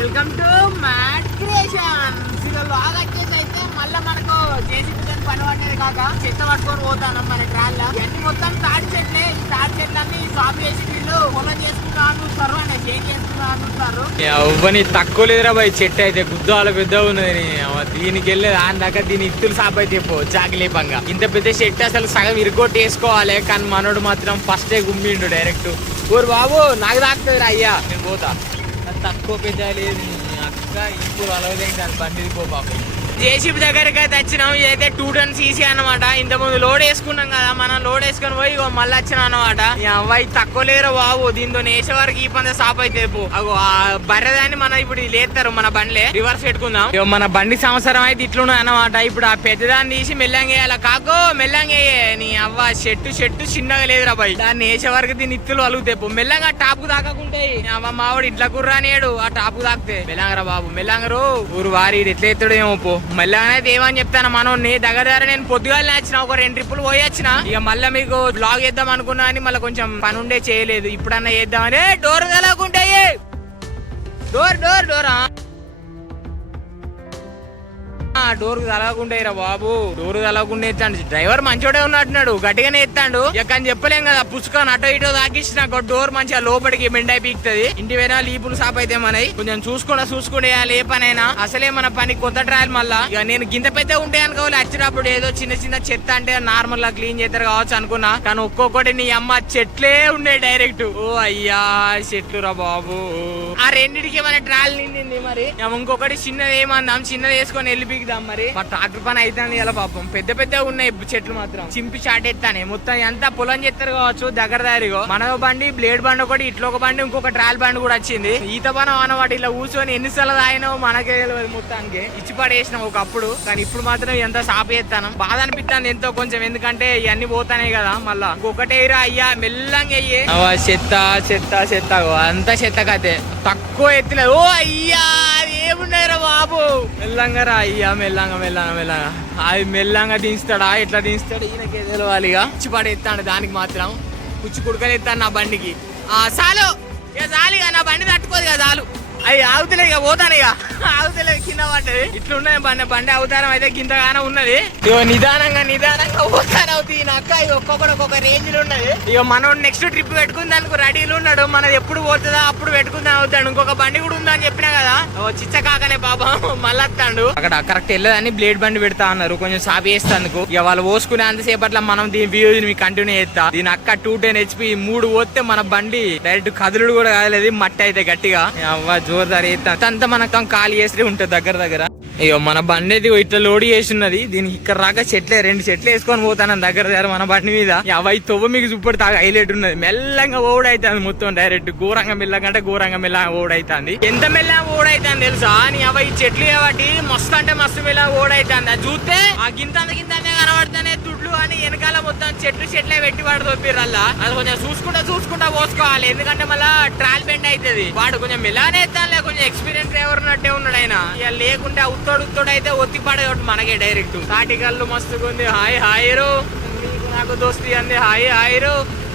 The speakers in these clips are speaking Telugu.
వెల్కమ్ టు మ్యాట్ క్రియేషన్ ఇలా లాగ్ వచ్చేసి అయితే మళ్ళీ మనకు జేసీబీ దాన్ని పని పట్టేది కాక చెత్త పట్టుకొని పోతాను మన ట్రాల్ ఇవన్నీ మొత్తం తాడి చెట్లే. ఈ తాడి చెట్లన్నీ సాగు చేసి వీళ్ళు పొలం చేసుకుంటా అంటున్నారు అంటే చేంజ్ చేసుకుంటా అంటున్నారు ఎవ్వని తక్కువ లేదురా బాయ్. చెట్టు అయితే గుద్దాల పెద్ద ఉన్నది దీనికి వెళ్ళే దాని దాకా దీని ఇత్తులు సాప్ అయితే పో చాకలేపంగా. ఇంత పెద్ద చెట్టు అసలు సగం ఇరుకోటి వేసుకోవాలి. కానీ మనోడు మాత్రం ఫస్టే గుమ్మిండు డైరెక్ట్ ఊరు బాబు నాకు తాకుతుంది అయ్యా. నేను పోతా. తక్కువ పెద్ద లేదు అక్క. ఇప్పుడు అలవదేం దాని బండి పో పాపం జేసీబీ దగ్గరికి అయితే వచ్చినాం ఇదైతే టూ టన్ సీసీ అన్నమాట. ఇంతకుముందు ముందు లోడ్ వేసుకున్నాం కదా మనం లోడ్ వేసుకొని పోయి ఇగో మళ్ళీ వచ్చినాం అన్నమాట. అవి తక్కువ లేరు బాబు. దీంతో నేసే వరకు ఈ పంద సాప్ అయితే అగో ఆ బర్రెదాన్ని మనం ఇప్పుడు లేస్తారు మన బండ్లే. రివర్స్ పెట్టుకుందాం. ఇగో మన బండి సంవత్సరం అయితే ఇట్లున్నాయి అనమాట ఇప్పుడు ఆ పెద్దదాన్ని తీసి మెల్లంగా వేయాలి? కాకో మెల్లంగా వేయే నీ అబ్బా చెట్టు చెట్టు చిన్నగా లేదురా బాయ్. దాన్ని వేసే వరకు దీని ఇత్తులు అలుగుతాయి పో మెల్లంగా టాప్కు దాకాకుంటాయి నీ మావాడు ఇట్లా కుర్రానేడు ఆ టాప్కు మెల్లంగరా బాబు మెల్లంగరు. ఊరు వారి ఎట్లా ఎత్తుడేమో పో. మెల్లగానే ఏమని చెప్తాను మనోని దగ్గర దగ్గర నేను పొద్దుగాలనే వచ్చిన ఒక రెండు ట్రిప్పులు పోయి వచ్చిన ఇక మళ్ళీ మీకు బ్లాగ్ చేద్దాం అనుకున్నా అని మళ్ళీ కొంచెం పని ఉండే చేయలేదు. ఇప్పుడన్నా చేద్దామని డోర్ తెలకుంటాయి డోర్ డోర్ డోరా? డోర్ తలగకుండా రా బాబు. డోర్ తలగకుండా ఎత్తాడు. డ్రైవర్ మంచోడే ఉన్నట్టున్నాడు. గట్టిగానే ఎత్తాడు. ఇక చెప్పలేం కదా పుచ్చుకొని అటో ఇటో తాకిచ్చిన డోర్ మంచిగా లోపలికి మెండై పీకుతుంది. ఇంటి పోయినా లీపులు సాప్ అయితే మనయి. కొంచెం చూసుకుండా చూసుకుంటే ఏ పనైనా అసలే మన పని కొత్త ట్రయల్ మళ్ళా. ఇక నేను గింత పెద్ద ఉంటే అనుకోవాలి. వచ్చినప్పుడు ఏదో చిన్న చిన్న చెత్త అంటే నార్మల్గా క్లీన్ చేస్తారు కావచ్చు అనుకున్నా. కానీ ఒక్కొక్కటి నీ అమ్మ చెట్లే ఉండే డైరెక్ట్. ఓ అయ్యా చెట్లు రా బాబు. ఆ రెండిటికి మన ట్రాల్ నిండింది మరి? ఇంకొకటి చిన్నది ఏమన్నాం చిన్నది వేసుకొని వెళ్ళి పీకుదాం మరి. మా ట్రాక్టర్ పని అవుతుంది ఇలా పాపం. పెద్ద పెద్ద ఉన్నాయి చెట్లు మాత్రం. చింపి షాట్ ఎత్తానే. మొత్తం ఎంత పొలం చేస్తారు కావచ్చు దగ్గర దారిగో మన బండి బ్లేడ్ బండి ఒకటి ఇట్లా ఒక బండి ఇంకొక ట్రాల్ బండి కూడా వచ్చింది. ఈత పనం అన్నమాట ఇలా కూర్చొని ఎన్నిసార్లు తాగినావు మనకే తెలియదు మొత్తానికి. ఇచ్చి పడేసినాం ఒకప్పుడు. కానీ ఇప్పుడు మాత్రం ఎంత సాపి ఎత్తాను బాధ అనిపిస్తుంది ఎంతో కొంచెం. ఎందుకంటే ఇవన్నీ పోతానే కదా మళ్ళా. ఇంకొకటే రా అయ్యా మెల్లంగా అయ్యే చెత్త చెత్త చెత్త అంతా చెత్త కతే తక్కువ ఎత్తులేదు ఓ అయ్యా! ఏమున్నాయిరా బాబు? మెల్లంగా రా అయ్యా మెల్లంగా మెల్లంగా మెల్లంగా. అది మెల్లంగా దించుతాడా? ఎట్లా దించుతాడు? ఈయనకే తెలవాలి ఇక. ఇచ్చి పడేస్తాడు దానికి మాత్రం. కుచ్చి ఎత్తాను నా బండికి. ఆ చాలు. ఇక చాలు ఇక నా బండి తట్టుకోదు కదా చాలు. అవి ఆగుతలే ఇక పోతాను ఇక. ఆగుతలే కింద పడ్డది. ఇట్లున్నది బండి బండి అవతారం అయితే గింతగానే ఉన్నది. ఇక నిదానంగా నిదానంగా పోతాను అవుతుంది నా అక్క ఇక ఒక్కొక్కడు ఒక్కొక్క రేంజ్లో ఉన్నది. ఇక మనం నెక్స్ట్ ట్రిప్ పెట్టుకుందానికి రెడీలు ఉన్నాడు. మనది ఎప్పుడు పోతుందా అప్పుడు పెట్టుకుందాం అవుతాడు. ఇంకొక బండి కూడా ఉందని చెప్పినా కదా. ఓ చిచ్చ కాకనే పాపం మళ్ళీ వస్తాడు అక్కడ కరెక్ట్ వెళ్ళదని బ్లేడ్ బండి పెడతా అన్నారు. కొంచెం సాపి వేస్తాందుకు ఇక వాళ్ళు పోసుకునే అంతసేపట్లో మనం దీని వ్యూ మీకు కంటిన్యూ చేస్తా. దీని అక్క టూ టెన్ హెచ్పి మూడు పోతే మన బండి డైరెక్ట్ కదులుడు కూడా కాదలేదు. మట్టి అయితే గట్టిగా. అవ్వచ్చు జోరుదారి అంతా మనకు ఖాళీ చేస్తే ఉంటుంది దగ్గర దగ్గర. అయ్యో మన బండి అయితే ఇట్లా లోడ్ చేసి ఉన్నది దీనికి ఇక్కడ రాక చెట్లే రెండు చెట్లు వేసుకొని పోతాను దగ్గర దగ్గర మన బండి మీద. అవి తొవ్వ మీకు చూపడి తాగా హైలైట్ ఉన్నది. మెల్లంగా ఓడ్ మొత్తం డైరెక్ట్ ఘోరంగా మెల్లగంటే ఘోరంగా మెల్ల ఓడైతుంది. ఎంత మెల్లగా ఓడైతుంది తెలుసా? నీ అవ ఈ చెట్లు కాబట్టి మస్తు అంటే మస్తు మెల్లగా ఓడైతుంది. అది చూస్తే ఆ గింత గింత కనబడితేనే దుడ్లు అని వెనకాల మొత్తం చెట్లు చెట్లే పెట్టి వాడు తొప్పిరల్లా అది కొంచెం చూసుకుంటా చూసుకుంటా పోసుకోవాలి. ఎందుకంటే మళ్ళా ట్రాల్ బెండ్ అవుతుంది వాడు కొంచెం మిలానే ఎత్తానులే కొంచెం ఎక్స్పీరియన్స్ డ్రైవర్ ఉన్నట్టే ఉన్నాడు ఆయన. ఇక లేకుంటే ఉత్తోడు ఉత్తోడు అయితే ఒత్తి పడేవాడు మనకే డైరెక్ట్ తాటికల్లు మస్తుగా ఉంది హాయ్ హాయ్ నాకు దోస్తి అంది. హాయ్ హాయ్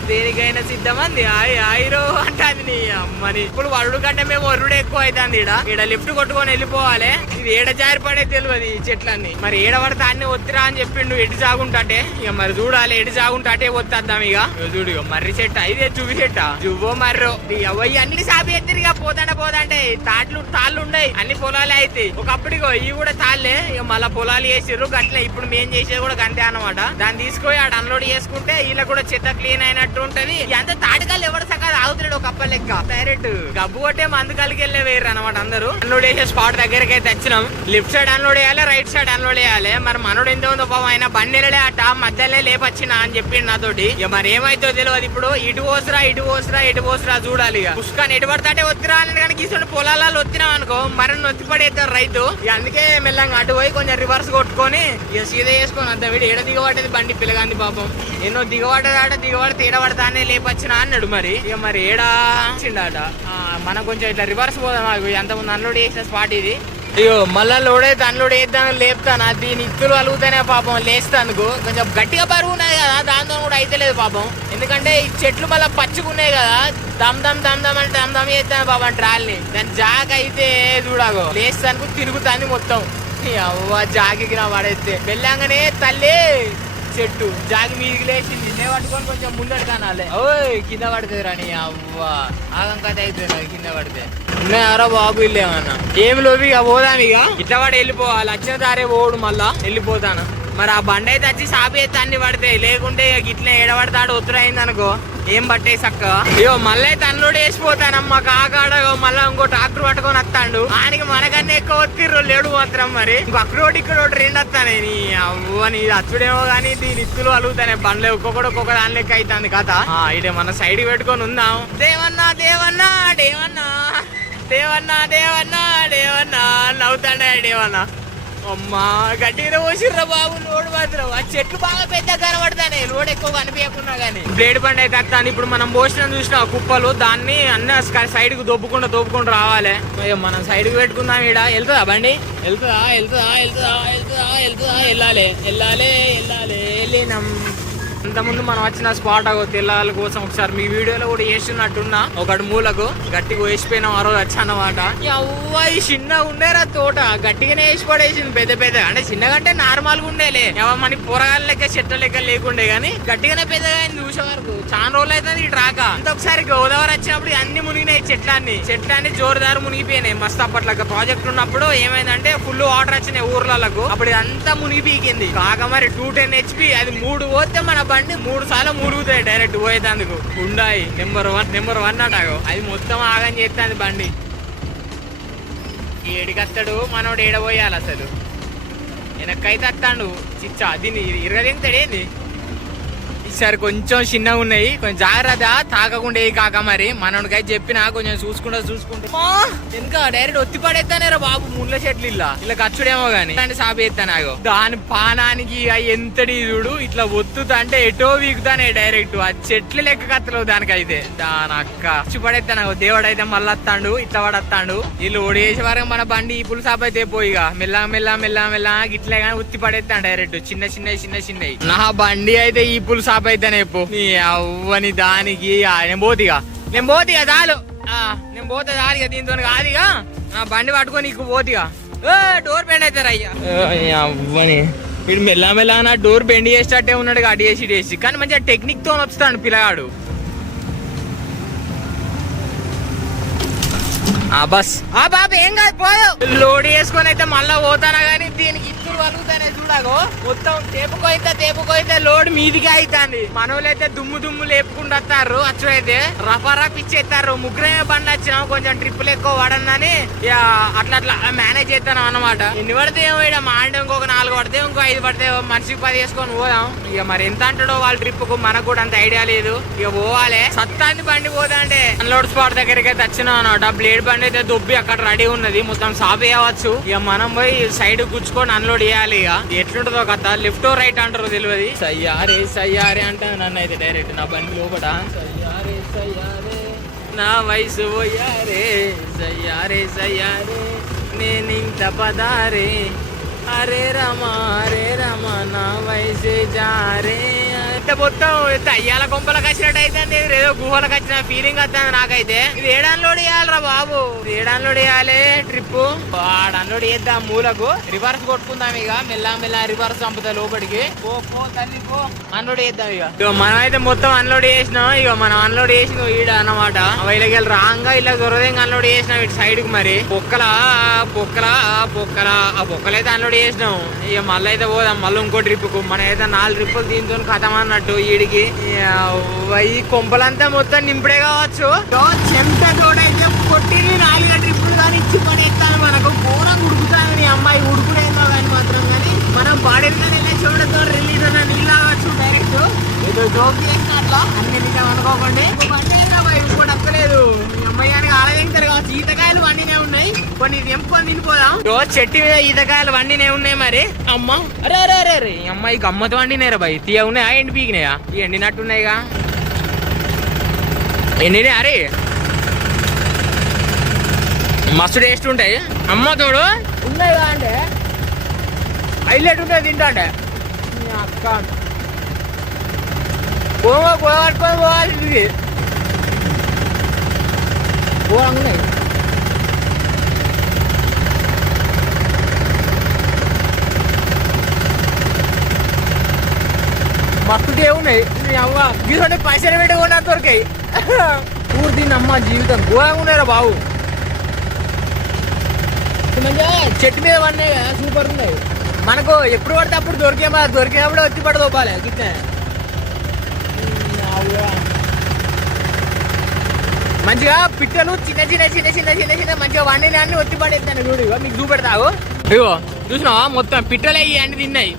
దేనికైనా సిద్ధమంది? ఆయ్ ఆయిరో అంటాది నీ అమ్మని. ఇప్పుడు వరుడు కంటే మేము వరుడు ఎక్కువ అవుతుంది ఈడ. ఈడ లిఫ్ట్ కొట్టుకొని వెళ్ళిపోవాలి. ఇది ఏడ జారి పడే తెలియదు ఈ చెట్లన్నీ. మరి ఏడ పడితే అన్ని ఒత్తిరా అని చెప్పిండు ఎటు జాగుంటాటే ఇక మరి చూడాలి ఎటు జాగుంటాటే ఒత్తేద్దాం ఇక. చూడు మర్రి చెట్టు. ఇదే జువ్వి చెట్ట. జువ్వో మర్రో. అవయ్యి అన్ని సాపి ఎత్తిరి ఇక పోతాంటే. పోతాంటే తాట్లు తాళ్ళు ఉన్నాయి అన్ని పొలాలే అయితే ఒకప్పుడు ఇగో ఇవి కూడా తాళ్ళే ఇక మళ్ళీ పొలాలు వేసిర్రు గట్లే ఇప్పుడు మేం చేసేది కూడా గంతే అనమాట దాన్ని తీసుకొని ఆడ అన్లోడ్ చేసుకుంటే వీళ్ళ కూడా చెత్త క్లీన్ అయినట్టు ఉంటది. ఎంత తాటికాలు ఎవరు సగా తాగుతున్నాడు ఒక అప్ప లెక్క. డైరెక్ట్ గబ్బు కొట్టే మందు కలిగి వెళ్ళే వేరు అనమాట అందరూ. అన్లోడ్ చేసే స్పాట్ దగ్గరికి అయితే వచ్చినాం. లెఫ్ట్ సైడ్ అన్లోడ్ చేయాలి రైట్ సైడ్ అన్లోడ్ చేయాలి. మరి మనోడు ఎంత ఉందో పాపం ఆయన బండి వెళ్ళే అట మధ్యలో లేపొచ్చిన అని చెప్పిండు నాతోటి. ఇక మరి ఏమైతే తెలియదు ఇప్పుడు. ఇటు పోసురా ఇటు పోసురా ఇటు పోసరా చూడాలి ఇక. పుష్కాన్ని ఎటు పడతాటే వత్తిరా అని కానీ గీసుకుంటే పొలాలలో వచ్చినాం అనుకో మరి నొత్తి పడేస్తారు రైతు. అందుకే మెల్లంగా అటు పోయి కొంచెం రివర్స్ కొట్టుకొని ఇక సీదా చేసుకొని అంత వీడు ఏడ దిగబడ్డది బండి పిల్లగాంది పాపం. ఎన్నో దిగబడ్డదాట దిగబడి తేడా పడతానే లేపొచ్చిన అన్నాడు మరి. ఇక మరి ఏడా వచ్చిండట? మనం కొంచెం ఇట్లా రివర్స్ పోదాం మాకు ఎంత ముందు అన్లోడ్ చేసిన స్పాట్ ఇది. అయ్యో మళ్ళా లోడ్ అయితే అన్లోడ్ వేద్దాను లేపుతాను? దీని ఇత్తులు అలుగుతానే పాపం లేస్తానుకు కొంచెం గట్టిగా బరువు ఉన్నది కదా దాంతో కూడా అయితే లేదు పాపం. ఎందుకంటే ఈ చెట్లు మళ్ళీ పచ్చుకున్నాయి కదా. దమ్ దమ్ దమ్ దమ్ అంటే దమ్ దమ్ చేస్తాను పాపం ట్రాల్ని. దాని జాగ అయితే చూడగో. లేస్తాను తిరుగుతాను మొత్తం. అవ్వ జాగికి నా పడేస్తే. వెళ్ళాగానే తల్లి! చెట్టు. జాగి మీదికి లేచింది. నే పట్టుకొని కొంచెం ముందడు కానాలే. ఓయ్ కింద పడుతుంది రాని అవ్వా. ఆగం కథ అవుతుంది కింద పడితే. ఉన్నాయారా బాబు ఇల్లేమన్నా ఏమి లోవి ఇక పోదాం ఇక. ఇట్లా వాడు వెళ్ళిపోవాలి వచ్చిన దారే పోడు మళ్ళా. వెళ్ళిపోతాను. మరి ఆ బండి అయితే వచ్చి సాపి అయితే అన్ని పడతాయి లేకుంటే ఇక ఇట్లా ఏడబడతాడు ఉత్తరైంది అనుకో. ఏం పట్టే చక్కగా అయ్యో మళ్ళీ తన్నుడు వేసిపోతానమ్మా కాకాడ మళ్ళీ ఇంకో ట్రాక్టర్ పట్టుకొని వస్తాడు. ఆయనకి మనకన్నా ఎక్కువ వత్తిర్రు లేడు మాత్రం మరి. ఇంకొక రోడ్ ఇక్కడ ఒకటి రెండు వస్తానే. నీ అవ్వని అచ్చుడేమో కానీ దీని ఇత్తులు అలుగుతానే. బండ్లు ఒక్కొక్కటి ఒక్కొక్క దాని లెక్క అవుతుంది కథ. ఆ, ఇదే మన సైడ్ పెట్టుకొని ఉందాం. దేవన్నా దేవన్నా దేవన్నా. దేవన్నా దేవన్నా దేవన్నా. నవ్వుతాడే దేవన్నా. అమ్మా గట్టిగా పోసిర్రా బాబు లోడ్ మాత్రం. ఆ చెట్లు బాగా పెద్ద కనబడతానే. లోడ్ ఎక్కువ కనిపించకున్నా గానీ. బ్లేడ్ బండి అయితే వస్తాను ఇప్పుడు మనం పోసిన చూసిన కుప్పలు? దాన్ని అన్న సైడ్కు దొబ్బుకుంటా దొబ్బుకుంటూ రావాలి. మనం సైడ్కు పెట్టుకుందాం ఈడ. వెళ్తుందా బండి? వెళ్తుందా వెళ్తుందా వెళ్తుందా వెళ్తుందా వెళ్తుందా? వెళ్ళాలి వెళ్ళాలి వెళ్ళాలి. వెళ్ళినాం. ఇంతకుముందు మనం వచ్చిన స్పాట్ అగో తెల్లాల కోసం ఒకసారి మీ వీడియోలో కూడా వేసినట్టున్నా ఒకటి మూలకు గట్టిగా వేసిపోయినాం ఆ రోజు వచ్చానమాట అవ్వ ఈ చిన్న ఉండేరా తోట. గట్టిగానే వేసి పడేసింది పెద్ద పెద్ద. అంటే చిన్నగా అంటే నార్మల్గా ఉండేలే. మన పొరగాల లెక్క చెట్ల లెక్క లేకుండే గానీ గట్టిగానే పెద్దగా అయింది చూసే వరకు. చాలా రోజులు అయితే ఇటు రాక ఇంత ఒకసారి గోదావరి వచ్చినప్పుడు అన్ని మునిగినాయి చెట్లన్నీ. చెట్లన్నీ జోరుదారు మునిగిపోయినాయి. మస్తు అప్పట్లో ప్రాజెక్ట్ ఉన్నప్పుడు ఏమైందంటే ఫుల్ వాటర్ వచ్చినాయి ఊర్లకు అప్పుడు ఇదంతా మునిగిపీకింది కాక మరి టూ టెన్ హెచ్పి అది మూడు పోతే మన బండి మూడు సార్లు మురుగుతాయి డైరెక్ట్ పోయేందుకు ఉండాయి. నెంబర్ వన్ నెంబర్ వన్ అటాగో అది మొత్తం ఆగం చేస్తుంది బండి. ఏడికత్తాడు? మనోడు ఏడబోయాలి అసలు. వెనక్కైతే అత్తాడు. చిచ్చా దీన్ని ఇరగదింతడేంది ఈసారి కొంచెం చిన్నగా ఉన్నాయి. కొంచెం జాగ్రత్త తాకకుండా ఏ కాక మరి. మనోడికైతే చెప్పినా కొంచెం చూసుకుంటా చూసుకుంటా. ఇంకా డైరెక్ట్ ఒత్తి పడేస్తానేరా బాబు? ముళ్ళ చెట్లు ఇలా. ఇలా ఖర్చుడేమో గానీ. అంటే సాపి ఎత్తానాగో దాని పానానికి ఆ ఎంతడి చూడు ఇట్లా ఒత్తుతా అంటే ఎటో వీగుతానే డైరెక్ట్. ఆ చెట్లు లెక్క కత్తలేవు దానికైతే. దాని అక్క. ఖర్చు పడేస్తాను దేవుడు అయితే మళ్ళీ వస్తాడు ఇట్లా పడతాడు వీళ్ళు ఓడేసే వరకు మన బండి ఈ పులు సాప్ అయితే పోయిగా మెల్ల మెల్ల మెల్ల మెల్ల ఇట్లే కానీ ఉత్తి పడేస్తాను డైరెక్ట్. చిన్న చిన్న చిన్న చిన్నవి. నా బండి అయితే ఈ పులు సాప్ అయితేనే పో నీ అవ్వని దానికి నేను పోతిగా. నేను పోతిగా చాలు. నేను పోతే చాలుగా దీంతో కాదుగా నా బండి పట్టుకొని నీకు పోతిగా. డోర్ బెండ్ అవుతారు అయ్యా అవ్వని. వీడు మెల్ల మెల్ల నా డోర్ బెండ్ చేసేటట్టే ఉన్నాడు అటు చేసి చేసి. కానీ మంచిగా టెక్నిక్తో వస్తాడు పిల్లగాడు. ఆ బస్. ఆ బాబు ఏం కాదు పోదు లోడ్ చేసుకొని అయితే మళ్ళా పోతానా గానీ దీనికి ఇద్దరు వలుగుతానే చూడగో మొత్తం తేపుకోయితే తేపుకోయితే లోడ్ మీదికి అవుతుంది మనోళ్ళైతే దుమ్ము దుమ్ము లేపుకుండా వస్తారు. అచ్చు అయితే రఫా రఫ్ ముగ్గురే బండి వచ్చినాం కొంచెం ట్రిప్పులు ఎక్కువ పడనని ఇక అట్లా అట్లా మేనేజ్ చేస్తాను అన్నమాట. ఎన్ని పడితే ఏమో మా అంటే ఇంకొక నాలుగు పడితే ఇంకో ఐదు పడితే మనిషికి పది వేసుకొని పోదాం. ఇక మరి ఎంత అంటాడో వాళ్ళ ట్రిప్కు మనకు కూడా అంత ఐడియా లేదు. ఇక పోవాలి. సత్తాన్ని బండి పోతా అంటే అన్లోడ్ స్పాట్ దగ్గరికి అయితే వచ్చినాం అనమాట బ్లేడ్ బండి అయితే దొబ్బి అక్కడ రెడీ ఉన్నది. మొత్తం సాప్ వేయవచ్చు. ఇక మనం పోయి సైడ్ గుచ్చుకొని అన్లోడ్ చేయాలి ఇక. ఎట్లుంటుందో కథ. లెఫ్ట్ రైట్ అంటారు తెలియదు సయ్యారే సయ్యారే అంటే నన్ను అయితే డైరెక్ట్ నా బండి లోపల. సయ్యారే సయ్యారే నా వయసు పోయారే. సయ్యారే సయ్యారే నేను ఇంత పదారే. అరే రమా అరే రమా నా వయసే జారే. అంటే మొత్తం అయ్యాల కొంపలకు వచ్చినట్టు అయితే ఏదో గుహలకు వచ్చిన ఫీలింగ్ వస్తుంది నాకైతే. ఇది ఏ డౌన్లోడ్ చేయాలరా బాబు. ఏడాన్లోడ్ ఏ డౌన్లోడ్ చేయాలి ట్రిప్ డౌన్లోడ్ చేద్దాం మూలకు. రివర్స్ కొట్టుకుందాం ఇక. మెల్ల మెల్ల రివర్స్ చంపుతా లోపలికి. పో పో తల్లి పో. అన్లోడ్ చేద్దాం ఇక. ఇక మనం అయితే మొత్తం అన్లోడ్ చేసినాం. ఇక మనం అన్లోడ్ చేసిన ఈడ అన్నమాట. వీళ్ళకి రాంగా ఇలా దొరదంగా అన్లోడ్ చేసినాం ఇటు సైడ్కి మరి. పొక్కల పొక్కల పొక్కల. ఆ పొక్కలైతే అన్లోడ్ చేసినాం. ఇక మళ్ళీ అయితే పోదాం. మళ్ళీ ఇంకో ట్రిప్కు. మన అయితే నాలుగు ట్రిప్పులు దీంతో కథం అన్నట్టు. ఈడికి ఇక ఈ కొంపలంతా మొత్తం నింపుడే కావచ్చు. చెంట తోడైతే కొట్టింది నాలుగు ట్రిప్పులు కానీ ఇచ్చి పడేస్తాను. మనకు ఘోరం ఉడుకుతాను అమ్మాయి ఉడుకుడేందో కానీ మాత్రం కానీ మనం పాడేది చూడతో రిలీజ్ అన్న నీళ్ళు కావచ్చు డైరెక్ట్ ఏదో జోక్ చేసినట్లా అన్ని నిజం అనుకోకండి. ఇంకో బండి అయినా అక్కలేదు. అమ్మాయి గారికి ఆలయంతారు కావచ్చు. ఈతకాయలు కొన్ని చెట్టు మీద ఈతకాయలు వండినే ఉన్నాయి మరి అమ్మ అరే అరే అరే అరే ఈ అమ్మాయి గమ్మత్ వండినారా బాయ్ తీయ ఉన్నాయా ఎండి పీకినాయా ఈ ఎండినట్టున్నాయిగా ఎండినాయి అరే మస్తు టేస్ట్ ఉంటాయి అమ్మ తోడు ఉన్నాయి కదా అంటే హైలైట్ ఉంటుంది తింటా అంటే అక్క పోవా పోవాడుకొని పోవాల్సింది పోవాలనుకున్నాయి మస్తు ఉన్నాయి అవ్వ గీసంటే పైసలు పెట్టి కొన్నా దొరికాయి దీన్ని అమ్మ జీవితం ఘోరంగా ఉన్నారా బాబు. ఈ మంచిగా చెట్టు మీద పడినాయి కదా సూపర్ ఉన్నాయి మనకు ఎప్పుడు పడితే అప్పుడు దొరికే మా దొరికినప్పుడు వచ్చి పడ దొబ్బాలి గిట్నే మంచిగా పిట్టలు చిన్న చిన్న చిన్న చిన్న చిన్న చిన్న మంచిగా వండిన అన్ని ఒత్తి పడేస్తాను చూడు మీకు చూపెడతావు ఇగో. చూసినావా? మొత్తం పిట్టలు అయ్యి అన్ని తిన్నాయి.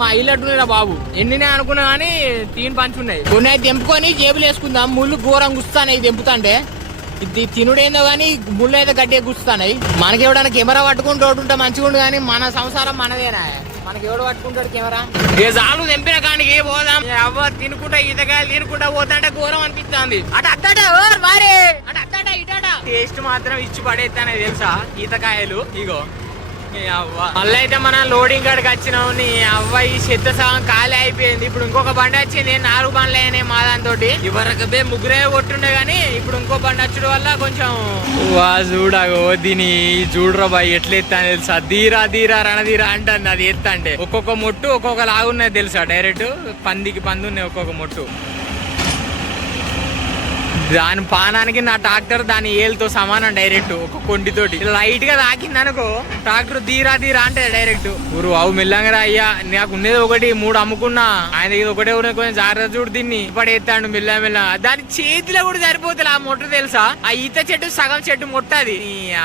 మా ఇల్లు బాబు? ఎన్నినే అనుకున్నా కానీ తీని పంచున్నాయి. కొన్ని అయితే తెంపుకొని జేబులు వేసుకుందాం ముళ్ళు ఘోరం గుస్తానాయి తెంపుతాంటే. ఇది తినుడేందో కానీ ముళ్ళు అయితే గట్టిగా గుస్తానాయి మనకి ఎవడన్నా కెమెరా పట్టుకుంటూ ఉంటే మంచిగా ఉండు కానీ మన సంసారం మనదేనా మనకి ఎవడు పట్టుకుంటాడు కెమెరా? ఏ చాలు తెంపిన కానీ ఏ పోదాం అవ్వ తినుకుంటా ఈతకాయలు తినుకుంటా పోతాంటే ఘోరం అనిపిస్తుంది. అటు అత్తట మారే. అటు అత్తట ఇటట. టేస్ట్ మాత్రం ఇచ్చి పడేస్తానే తెలుసా? ఈతకాయలు ఇగో. మళ్ళీ అయితే మనం లోడింగ్ కాడికి వచ్చినాం నీ అవ్వ ఈ చెత్త సగం ఖాళీ అయిపోయింది. ఇప్పుడు ఇంకొక బండి వచ్చింది నాలుగు బండ్లు అయినాయి మా దాంతో ఇవరకు ముగ్గురే కొట్టుండే గానీ ఇప్పుడు ఇంకో బండి వచ్చడం వల్ల కొంచెం వా చూడగో దీని చూడరా బాయ్ ఎట్లా ఎత్తా తెలుసా? దీరా దీరా రణదీరా అంటుంది అది ఎత్తా అంటే ఒక్కొక్క మొట్టు ఒక్కొక్క లాగున్నది తెలుసా డైరెక్ట్ పందికి పంది ఉన్నాయి ఒక్కొక్క మొట్టు. దాని పానానికి నా ట్రాక్టర్ దాని ఏలుతో సమానం డైరెక్ట్ ఒక కొండితోటి. లైట్గా తాకింది అనుకో ట్రాక్టర్ తీరా తీరా అంటే డైరెక్ట్. ఊరు అవు మెల్లంగా అయ్యా నాకు ఉన్నది ఒకటి మూడు అమ్ముకున్నా. ఆయన ఇది ఒకటే ఉన్నది కొంచెం జాగ్రత్త చూడు దీన్ని. పడేస్తాడు మెల్ల మెల్ల. దాని చేతిలో కూడా సరిపోతుంది ఆ మొట్ట తెలుసా? ఆ ఈత చెట్టు సగం చెట్టు మొట్టది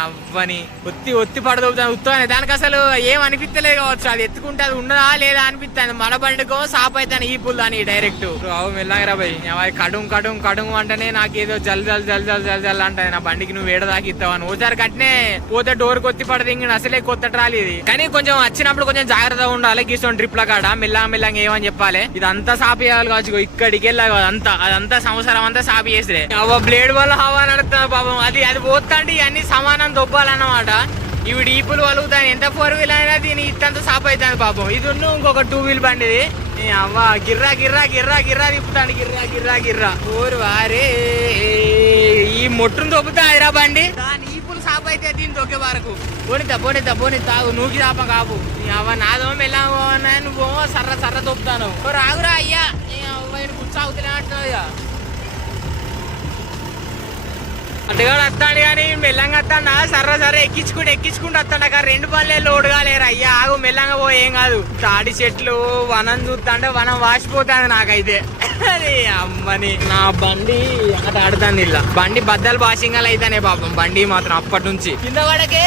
అవ్వని. ఒత్తి ఒత్తి పడదవుతాను ఉత్తాను దానికి అసలు ఏం అనిపిస్తలేదు కావచ్చు. అది ఎత్తుకుంటే అది ఉన్నదా లేదా అనిపిస్తాను మన బండికో సాప్ అవుతాను ఈ పుల్ దాని డైరెక్ట్. అవు మిల్లంగరా రా భయ్ అవి కడుం కడుం కడుం అంటేనే నాకు ఏదో జల్ జల్ జల్ జల్ జల్ జల్ అంటే నా బండికి నువ్వు వేడ దాకా అని. ఓసారి కట్నే పోతే డోర్ కొత్తి పడదు ఇంక అసలే కొత్త ట్రాలీ ఇది. కానీ కొంచెం వచ్చినప్పుడు కొంచెం జాగ్రత్తగా ఉండాలి. గీసం ట్రిప్ల కాడ? మెల్లగా మెల్లగా ఏమని చెప్పాలి? ఇదంతా సాపి చేయాలి కావచ్చు ఇక్కడికి వెళ్ళాలి అంతా అదంతా సంవత్సరం అంతా సాపి చేసిరే. అవ్వ బ్లేడ్ వల్ల హవా నడుతుంది పాపం? అది అది పోతాండి. అన్ని సమానం దొబ్బాలన్నమాట. ఇవి డీపులు వలుగుతాయి ఎంత ఫోర్ వీల్ అయినా దీని ఇట్టంతా సాప్ అవుతుంది పాపం. ఇది ఉన్న ఇంకొక టూ వీల్ బండి ఇది. అవ్వ గిర్రా గిర్రా గిర్రా గిర్రా తిప్పుతాను గిర్రా గిర్రా గిర్రా. ఓరు వారే. ఈ మొట్టును దొబ్బుతా హైరా బండి. దాని ఈపులు సాప్ అయితే దీని దొక్కే వరకు. పోనిద్దా పోనిద్దా పోనిద్దా తాగు నూకి రాప కాపు. అవ్వ నాదో మెల్లా నువ్వు సర్ర సర్ర దొబ్బుతాను ఓ రాగురా అయ్యా. అవ్వ ఈయన గుచ్చాగుతూనే అంటున్నావు అంతగాడు వస్తాడు కానీ మెల్లంగా వస్తాడా సర్ర సర్ర ఎక్కించుకుంటూ ఎక్కించుకుంటూ వస్తాడు అక్కడ రెండు పల్లె లోడ్ కాలేరు? అయ్యా ఆగు మెల్లంగా పో ఏం కాదు. తాడి చెట్లు వనం చూస్తాంటే వనం వాసిపోతాను నాకైతే. అరే అమ్మని. నా బండి అటు ఆడతాను ఇలా. బండి బద్దలు బాసింగాలు అయితేనే పాపం. బండి మాత్రం అప్పటి నుంచి. కింద పడకే.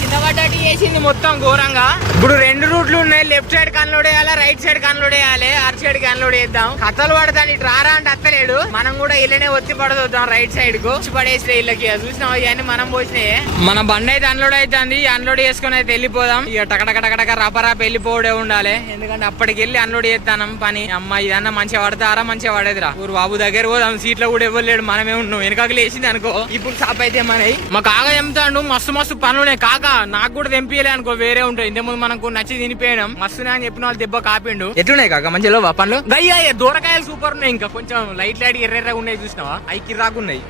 కింద పడ్డట్టు చేసింది మొత్తం ఘోరంగా. ఇప్పుడు రెండు రూట్లు ఉన్నాయి. లెఫ్ట్ సైడ్ కన్లోడ్ వేయాలి రైట్ సైడ్ కన్లోడ్ వేయాలి సైడ్ కన్లోడ్ వేద్దాం కథలు పడతాను ఇటు రారా అంటే అత్తలేడు. మనం కూడా ఇళ్ళనే ఒత్తి పడదొద్దాం రైట్ సైడ్కు. వచ్చి పడేసిన ఇళ్ళకి. చూసినాం ఇవన్నీ మనం పోసినాయి. మన బండి అయితే అన్లోడ్ అవుతుంది అన్లోడ్ చేసుకుని అయితే వెళ్ళిపోదాం. ఇక టకటక టకటక రపరాప వెళ్ళిపోవడే ఉండాలి. ఎందుకంటే అప్పటికి వెళ్ళి అన్లోడ్ చేస్తానం పని. అమ్మ ఇదన్నా మంచిగా పడతారా? మంచిగా పడేదిరా? ఊరు బాబు దగ్గర పోదాం. సీట్లో కూడా ఇవ్వలేడు మనమే ఉన్నాం. వెనకకి లేచింది అనుకో. ఇప్పుడు సాప్ అయితే మనవి మా కాక తెంపుతాడు. మస్తు మస్తు పనులు ఉన్నాయి. కాక నాకు కూడా తెంపియలే అనుకో. వేరే ఉంటాయి. ఇంతకుముందు మనకు నచ్చి తినిపోయాం మస్తునే అని చెప్పిన వాళ్ళు దెబ్బ కాపిండు. ఎట్లున్నాయి కాక? మంచిలో పనులు గయ్య దూరకాయలు సూపర్ ఉన్నాయి ఇంకా. కొంచెం లైట్ లైట్ ఎర్రెర్రగా ఉన్నాయి చూసినావా? అవి కిరాకున్నాయి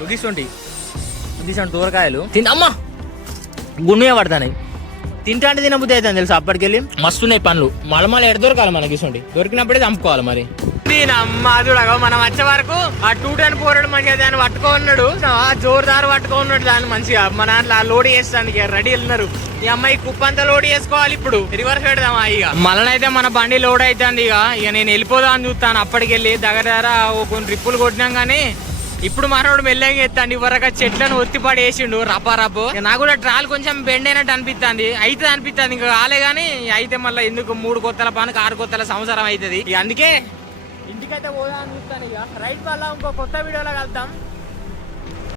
ముగిస్తుంటి ముగిసండి దూరకాయలు. తిందమ్మా. గుండె పడతాయి తింటాంటే తినబుద్ధి అవుతుంది తెలుసు అప్పటికెళ్ళి? మస్తున్నాయి పండ్లు. మళ్ళీ మళ్ళీ ఎడ దొరకాలి మనకి ఇసుంటి దొరికినప్పుడే చంపుకోవాలి మరి. అమ్మ చూడగా మనం వచ్చే వరకు ఆ టూ టెన్ పోరాడు మంచిగా దాన్ని పట్టుకున్నాడు ఆ జోరుదారు పట్టుకున్నాడు దాన్ని మంచిగా. మన దాంట్లో లోడ్ చేస్తానికి రెడీ వెళ్ళినారు ఈ అమ్మాయి కుప్పంతా లోడ్ చేసుకోవాలి ఇప్పుడు. రివర్స్ పెడదాం ఇక? మళ్ళనైతే మన బండి లోడ్ అవుతుంది ఇక. ఇక నేను వెళ్ళిపోదాం అని చూస్తాను. అప్పటికెళ్ళి దగ్గర దగ్గర ఓ కొన్ని ట్రిప్పులు కొట్టినాం కానీ ఇప్పుడు మనోడు మెల్లగా ఎత్తాండి ఇవరకు చెట్లను ఒత్తి పడేసిండు. రపా నాకు కూడా ట్రాల్ కొంచెం బెండ్ అయినట్టు అనిపిస్తుంది అయితే అనిపిస్తుంది ఇంకా కాలే కానీ అయితే మళ్ళీ ఎందుకు మూడు కొత్తల పనికి ఆరు కొత్తల సంవత్సరం అవుతుంది. ఇక అందుకే ఇంటికైతే పోదా అనిపిస్తాను ఇక. రైట్ వల్ల ఇంకో కొత్త వీడియోలో కలుద్దాం.